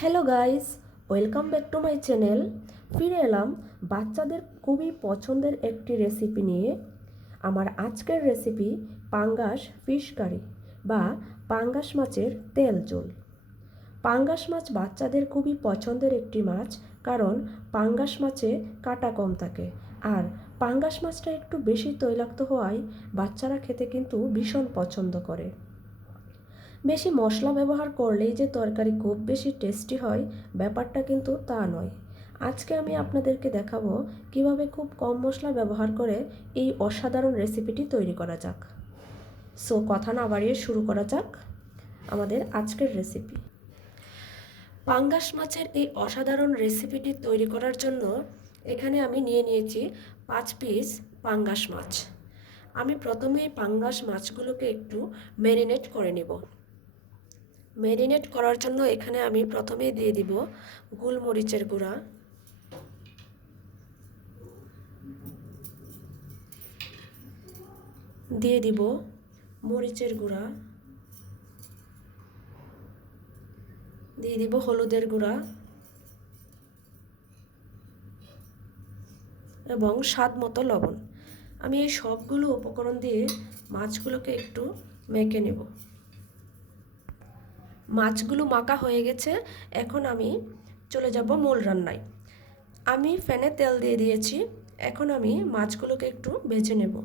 Hello guys, welcome back to my channel. ফিরে এলাম বাচ্চাদের খুবই পছন্দের একটি রেসিপি নিয়ে। আমার আজকের রেসিপি পাঙ্গাস ফিশ কারি বা পাঙ্গাস মাছের তেল ঝোল। পাঙ্গাস মাছ বাচ্চাদের খুবই পছন্দের একটি মাছ, কারণ পাঙ্গাস মাছে কাঁটা কম থাকে। আর পাঙ্গাস মাছটা একটু বেশি তৈলাক্ত হওয়ায় বাচ্চারা খেতে কিন্তু ভীষণ পছন্দ করে। বেশি মশলা ব্যবহার করলেই যে তরকারি খুব বেশি টেস্টি হয়, ব্যাপারটা কিন্তু তা নয়। আজকে আমি আপনাদেরকে দেখাবো কিভাবে খুব কম মশলা ব্যবহার করে এই অসাধারণ রেসিপিটি তৈরি করা যাক। সো কথা না বাড়িয়ে শুরু করা যাক আমাদের আজকের রেসিপি। পাঙ্গাস মাছের এই অসাধারণ রেসিপিটি তৈরি করার জন্য এখানে আমি নিয়ে নিয়েছি 5 পিস পাঙ্গাস মাছ। আমি প্রথমে এই পাঙ্গাস মাছগুলোকে একটু ম্যারিনেট করে নেব। ম্যারিনেট করার জন্য এখানে আমি প্রথমেই দিয়ে দিব গোলমরিচের গুঁড়া, দিয়ে দিব মরিচের গুঁড়া, দিয়ে দিব হলুদের গুঁড়া এবং স্বাদ মতো লবণ। আমি এই সবগুলো উপকরণ দিয়ে মাছগুলোকে একটু মেখে নেব। মাছগুলো মাখা হয়ে গেছে, এখন আমি চলে যাব মূল রান্নায়। আমি প্যানে তেল দিয়ে দিয়েছি, এখন আমি মাছগুলোকে একটু ভেজে নেব।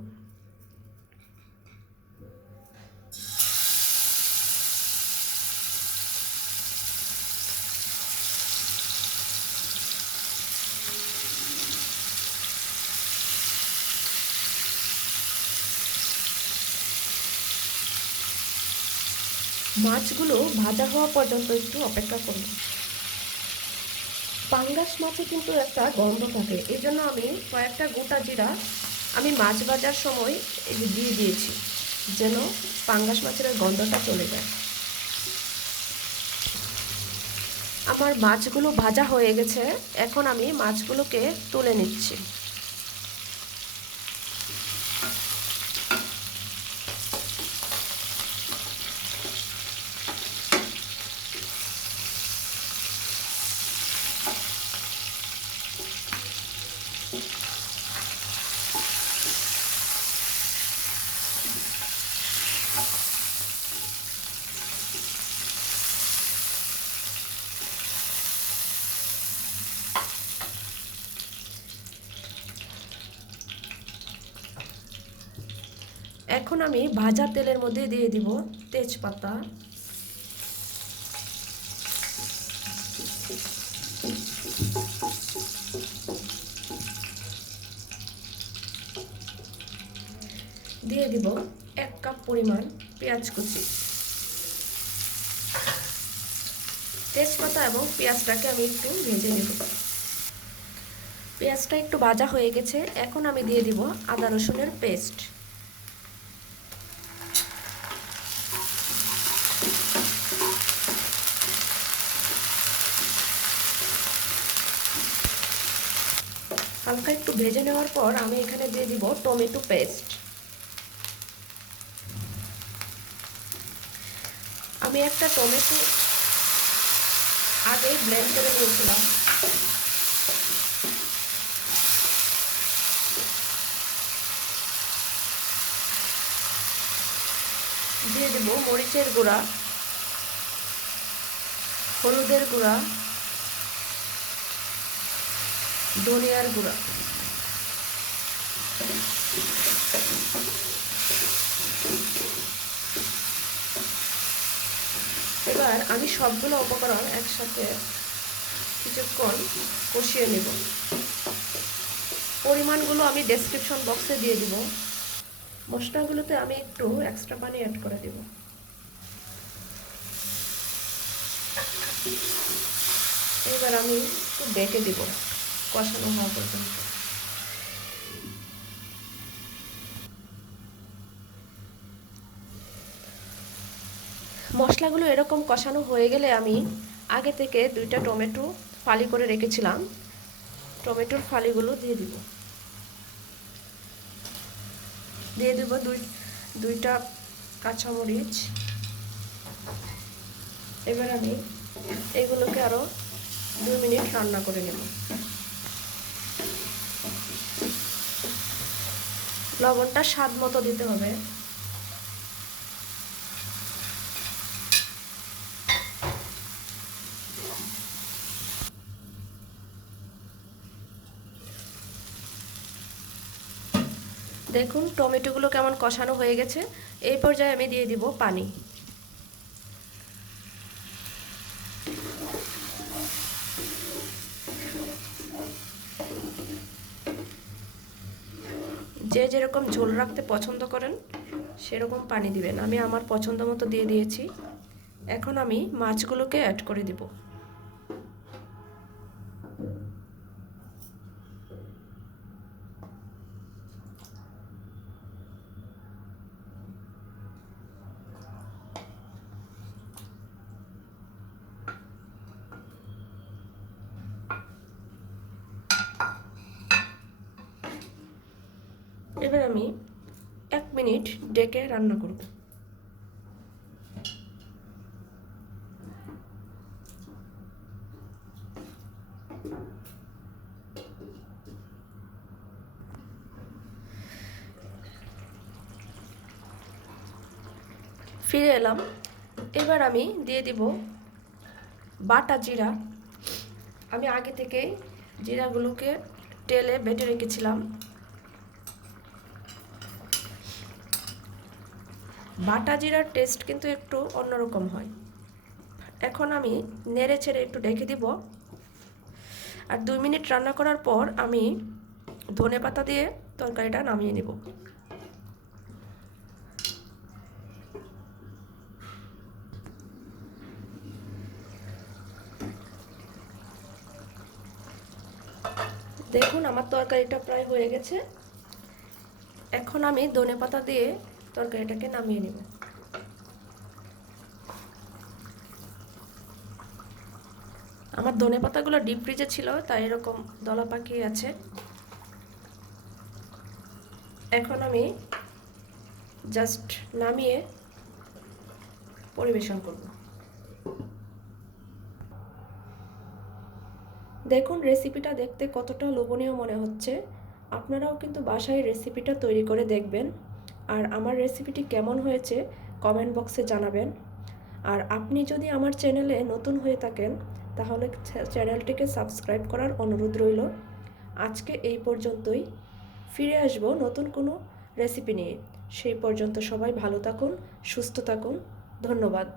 মাছগুলো ভাজা হওয়া পর্যন্ত একটু অপেক্ষা করব। পাঙ্গাস মাছে কিন্তু একটা গন্ধ থাকে, এই জন্য আমি কয়েকটা গোটা জিরা আমি মাছ ভাজার সময় দিয়ে দিয়েছি, যেন পাঙ্গাস মাছের গন্ধটা চলে যায়। আমার মাছগুলো ভাজা হয়ে গেছে, এখন আমি মাছগুলোকে তুলে নিচ্ছি। এখন আমি ভাজা তেলের মধ্যে দিয়ে দিব তেজপাতা, দিয়ে দিব 1 কাপ পরিমাণ পেঁয়াজ কুচি। তেজপাতা এবং পেঁয়াজটাকে আমি একটু ভেজে নেব। পেঁয়াজটা একটু ভাজা হয়ে গেছে, এখন আমি দিয়ে দিব আদা রসুনের পেস্ট। হালকা একটু ভেজে নেওয়ার পর আমি এখানে দিয়ে দিব টমেটো পেস্ট। আমি একটা টমেটো আগে ব্লেন্ড করে নিয়েছিলাম। দিয়ে দেব মরিচের গুঁড়া, হলুদের গুঁড়া, ধনিয়ার গুঁড়া। এবার আমি সবগুলো উপকরণ একসাথে কিছুক্ষণ কষিয়ে নেব। পরিমাণগুলো আমি ডেসক্রিপশন বক্সে দিয়ে দিব। মশলাগুলোতে আমি একটু এক্সট্রা পানি অ্যাড করে দেব। এবার আমি একটু ডেকে দেব কষানো হওয়া পর্যন্ত। মশলাগুলো এরকম কষানো হয়ে গেলে আমি আগে থেকে 2টা টমেটো ফালি করে রেখেছিলাম, টমেটোর ফালিগুলো দিয়ে দিব। দিয়ে দেব 2টা কাঁচামরিচ। এবার আমি এগুলোকে আরও 2 মিনিট রান্না করে নেব। লবণটা স্বাদ মতো দিতে হবে। দেখুন টমেটোগুলো কেমন কষানো হয়ে গেছে। এই পর্যায়ে আমি দিয়ে দিব পানি। যে যেরকম ঝোল রাখতে পছন্দ করেন সেরকম পানি দিবেন। আমি আমার পছন্দ মতো দিয়ে দিয়েছি। এখন আমি মাছগুলোকে অ্যাড করে দিব। এবার আমি 1 মিনিট ডেকে রান্না করব। ফিরে এলাম। এবার আমি দিয়ে দিব বাটা জিরা। আমি আগে থেকেই জিরাগুলোকে তেলে বেটে রেখেছিলাম। বাটা জিরার টেস্ট কিন্তু একটু অন্যরকম হয়। এখন আমি নেড়ে ছেড়ে একটু ঢেকে দিব। আর 2 মিনিট রান্না করার পর আমি ধনেপাতা দিয়ে তরকারিটা নামিয়ে নেব। দেখুন আমার তরকারিটা প্রায় হয়ে গেছে। এখন আমি ধনেপাতা দিয়ে তরকারিটাকে নামিয়ে নেব। আমার ধনেপাতাগুলো ডিপ ফ্রিজে ছিল, তাই এরকম দলা পাকিয়ে আছে। এখন আমি জাস্ট নামিয়ে পরিবেশন করব। দেখুন রেসিপিটা দেখতে কতটা লোভনীয় মনে হচ্ছে। আপনারাও কিন্তু বাসায় রেসিপিটা তৈরি করে দেখবেন। আর আমার রেসিপিটি কেমন হয়েছে কমেন্ট বক্সে জানাবেন। আর আপনি যদি আমার চ্যানেলে নতুন হয়ে থাকেন তাহলে চ্যানেলটিকে সাবস্ক্রাইব করার অনুরোধ রইল। আজকে এই পর্যন্তই। ফিরে আসব নতুন কোনো রেসিপি নিয়ে। সেই পর্যন্ত সবাই ভালো থাকুন, সুস্থ থাকুন। ধন্যবাদ।